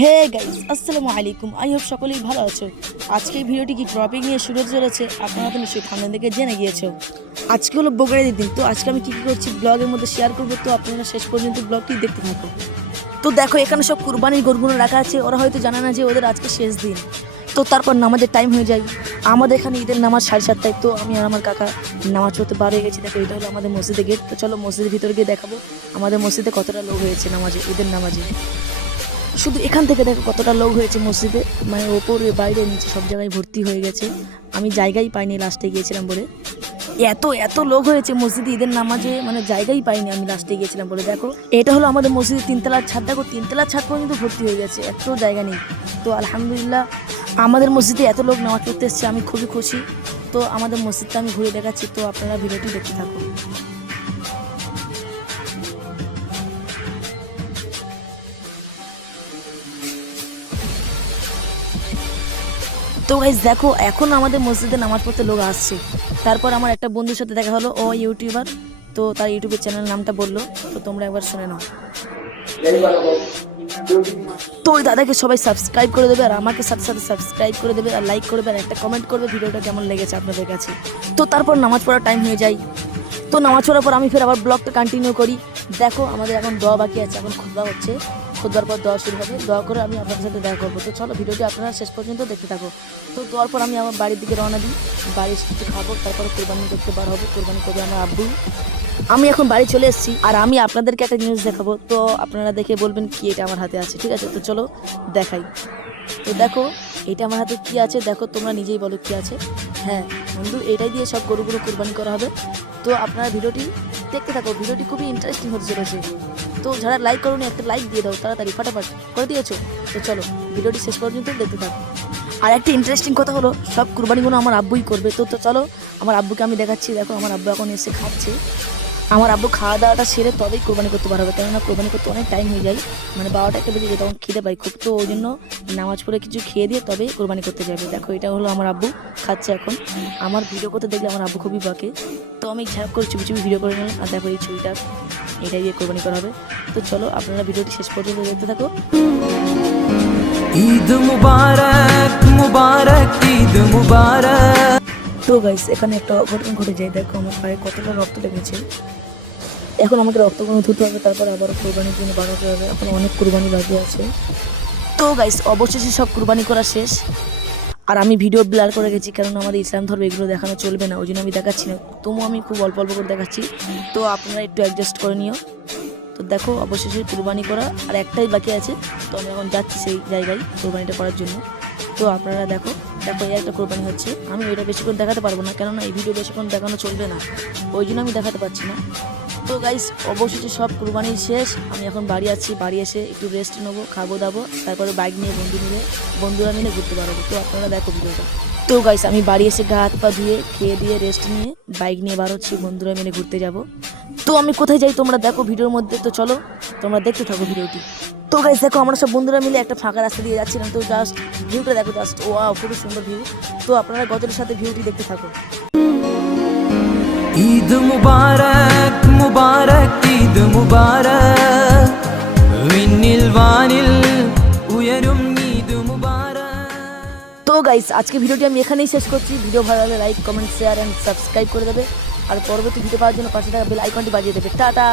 Hey guys আসসালামু আলাইকুম। I hope সকলেই ভালো আছো। আজকে ভিডিওটি কি টপিক নিয়ে শুরু চলেছে, আপনারা তো নিশ্চয়ই থামনেল থেকে জেনে গিয়েছো। আজকে হলো বগড়াইদের দিন, তো আজকে আমি কী কী করছি ব্লগের মধ্যে শেয়ার করব, তো আপনারা শেষ পর্যন্ত ব্লগটি দেখতে থাকো। তো দেখো, এখানে সব কুরবানির গরুগুলো রাখা আছে, ওরা হয়তো জানে না যে ওদের আজকে শেষ দিন। তো তারপর নামাজের টাইম হয়ে যায়। আমাদের এখানে ঈদের নামাজ সাড়ে সাতটায়, তো আমি আর আমার কাকা নামাজ পড়তে বার হয়ে গেছি। দেখো, এটা হলো আমাদের মসজিদে গেট তো চলো মসজিদের ভিতরে গিয়ে দেখাবো, আমাদের মসজিদে কতটা লোক হয়েছে নামাজে, ঈদের নামাজে। শুধু এখান থেকে দেখো কতটা লোক হয়েছে মসজিদে। মানে ওপরে, বাইরে, নিচে সব জায়গায় ভর্তি হয়ে গেছে। আমি জায়গাই পাইনি লাস্টে গিয়েছিলাম বলে। এত এত লোক হয়েছে মসজিদে, ঈদের নামাজে মানে জায়গাই পাইনি আমি লাস্টে গিয়েছিলাম বলে। দেখো, এটা হলো আমাদের মসজিদের তিনতলার ছাদ। দেখো, তিনতলার ছাদ পর্যন্ত ভর্তি হয়ে গেছে এত জায়গা নেই। তো আলহামদুলিল্লাহ, আমাদের মসজিদে এত লোক নামাজ পড়তে এসছে, আমি খুবই খুশি। তো আমাদের মসজিদটা আমি ঘুরে দেখাচ্ছি, তো আপনারা ভিডিওটি দেখতে থাকুন। তো গাইজ দেখো, এখন আমাদের মসজিদে নামাজ পড়তে লোক আসছে। তারপর আমার একটা বন্ধুর সাথে দেখা হলো, ও ইউটিউবার। তো তার ইউটিউবের চ্যানেল নামটা বলল, তো তোমরা একবার শুনে নাও। তো ওই দাদাকে সবাই সাবস্ক্রাইব করে দেবে, আর আমাকে সাথে সাথে সাবস্ক্রাইব করে দেবে, আর লাইক করবে আর একটা কমেন্ট করবে, ভিডিওটা কেমন লেগেছে আপনাদের কাছে। তো তারপর নামাজ পড়ার টাইম হয়ে যায়। তো নামাজ পড়ার পর আমি ফের আবার ব্লগটা কন্টিনিউ করি। দেখো, আমাদের এখন দোয়া বাকি আছে, এখন খুদবা হচ্ছে। খুদবার পর দোয়া শুরু হবে। দোয়া করে আমি আপনাদের সাথে দেখা করব। তো চলো, ভিডিওটি আপনারা শেষ পর্যন্ত দেখতে থাকো। তো দোয়ার পর আমি আমার বাড়ির দিকে রওনা দিই। বাড়ি এসে কিছু খাব, তারপরে কোরবানি দেখতে বার হব। কোরবানি করবে আমার আব্বু। আমি এখন বাড়ি চলে এসেছি আর আমি আপনাদেরকে একটা নিউজ দেখাবো। তো আপনারা দেখে বলবেন কি এটা আমার হাতে আছে। ঠিক আছে, তো চলো দেখাই। তো দেখো, এটা আমার হাতে কি আছে? দেখো, তোমরা নিজেই বলো কি আছে। হ্যাঁ বন্ধু, এটাই দিয়ে সব গরুগুলো কোরবানি করা হবে। তো আপনারা ভিডিওটি দেখতে থাকো। ভিডিওটি খুবই ইন্টারেস্টিং হতে চলেছে। তো যারা লাইক করুন, একটা লাইক দিয়ে দাও, তাড়াতাড়ি, ফাটাফাট করে দিয়েছ। তো চলো, ভিডিওটি শেষ পর্যন্ত দেখতে থাকো। আর একটা ইন্টারেস্টিং কথা হলো, সব কুরবানিগুলো আমার আব্বুই করবে। তো তো চলো, আমার আব্বুকে আমি দেখাচ্ছি। দেখো, আমার আব্বু এখন এসে খাচ্ছে। আমার আব্বু খাওয়া দাওয়াটা সেরে তবেই কোরবানি করতে পারবে কেননা কোরবানি করতে অনেক টাইম হয়ে যায়। মানে বারোটা একটা বেজে যায়, তখন খেতে পাই খুব। তো ওই জন্য নামাজ পড়ে কিছু খেয়ে দিয়ে তবেই কোরবানি করতে যাবে। দেখো, এটা হলো আমার আব্বু খাচ্ছে এখন। আমার ভিডিও করতে দেখলে আমার আব্বু খুবই বাকে। তো আমি ঝাপ করে চুপি চুপি ভিডিও করে নিলাম আর দেখো এই ছবিটা এটাই দিয়ে কোরবানি করা হবে। তো চলো, আপনারা ভিডিওটি শেষ পর্যন্ত দেখতে থাকো। ঈদ মুবারক মুবারক, ঈদ মুবারক। তো গাইস এখানে একটা অঘটন ঘটে যায়। দেখো আমার পায়ে কতটা রক্ত লেগেছে। এখন আমাকে রক্তগুলো ধুতে হবে, তারপর আবার কোরবানির জন্য বাড়াতে হবে। এখন অনেক কোরবানি বাকি আছে। তো গাইস অবশেষে সব কোরবানি করা শেষ। আর আমি ভিডিও ব্লার করে গেছি, কারণ আমাদের ইসলাম ধর্ম এগুলো দেখানো চলবে না ওই জন্য আমি দেখাচ্ছি না। তবুও আমি খুব অল্প অল্প করে দেখাচ্ছি। তো আপনারা একটু অ্যাডজাস্ট করে নিও। তো দেখো, অবশেষে কোরবানি করা, আর একটাই বাকি আছে। তো আমি এখন যাচ্ছি সেই জায়গায় কোরবানিটা করার জন্য। তো আপনারা দেখো দেখো এই একটা কোরবানি হচ্ছে, আমি ওইটা বেশিক্ষণ দেখাতে পারব না, কেননা এই ভিডিও বেশিক্ষণ দেখানো চলবে না। ওই জন্য আমি দেখাতে পারছি না। তো গাইস অবশেষে সব কোরবানি শেষ। আমি এখন বাড়ি আছি, বাড়ি এসে একটু রেস্ট নেব, খাব দাবো, তারপরে বাইক নিয়ে বন্ধু মিলে, বন্ধুরা মিলে ঘুরতে পারব তো আপনারা দেখো ভিডিওটা। তো গাইস আমি বাড়ি এসে গা হাত পা ধুয়ে, খেয়ে দিয়ে রেস্ট নিয়ে বাইক নিয়ে বার হচ্ছি, বন্ধুরা মিলে ঘুরতে যাব। তো আমি কোথায় যাই তোমরা দেখো ভিডিওর মধ্যে, তো চলো তোমরা দেখতে থাকো ভিডিওটি। তো গাইস দেখো আমরা সব বন্ধুরা মিলে একটা ফাঁকা রাস্তা দিয়ে যাচ্ছিলাম তো জাস্ট ভিউটা দেখো জাস্ট ও খুবই সুন্দর ভিউ তো আপনারা গজলের সাথে ভিউটি দেখতে থাকো ঈদ মুবারক মুবারক ঈদ মুবারক വിണ്ണിൽ വാനിൽ ഉയരും ঈদ মুবারক তো গাইস আজকে ভিডিওটি আমি এখানেই শেষ করছি ভিডিও ভালো লাগলে like comment share and subscribe করে দেবে আর পরবর্তী ভিডিও পাওয়ার জন্য পাশে থাকা বেল আইকনটি বাজিয়ে দেবে টাটা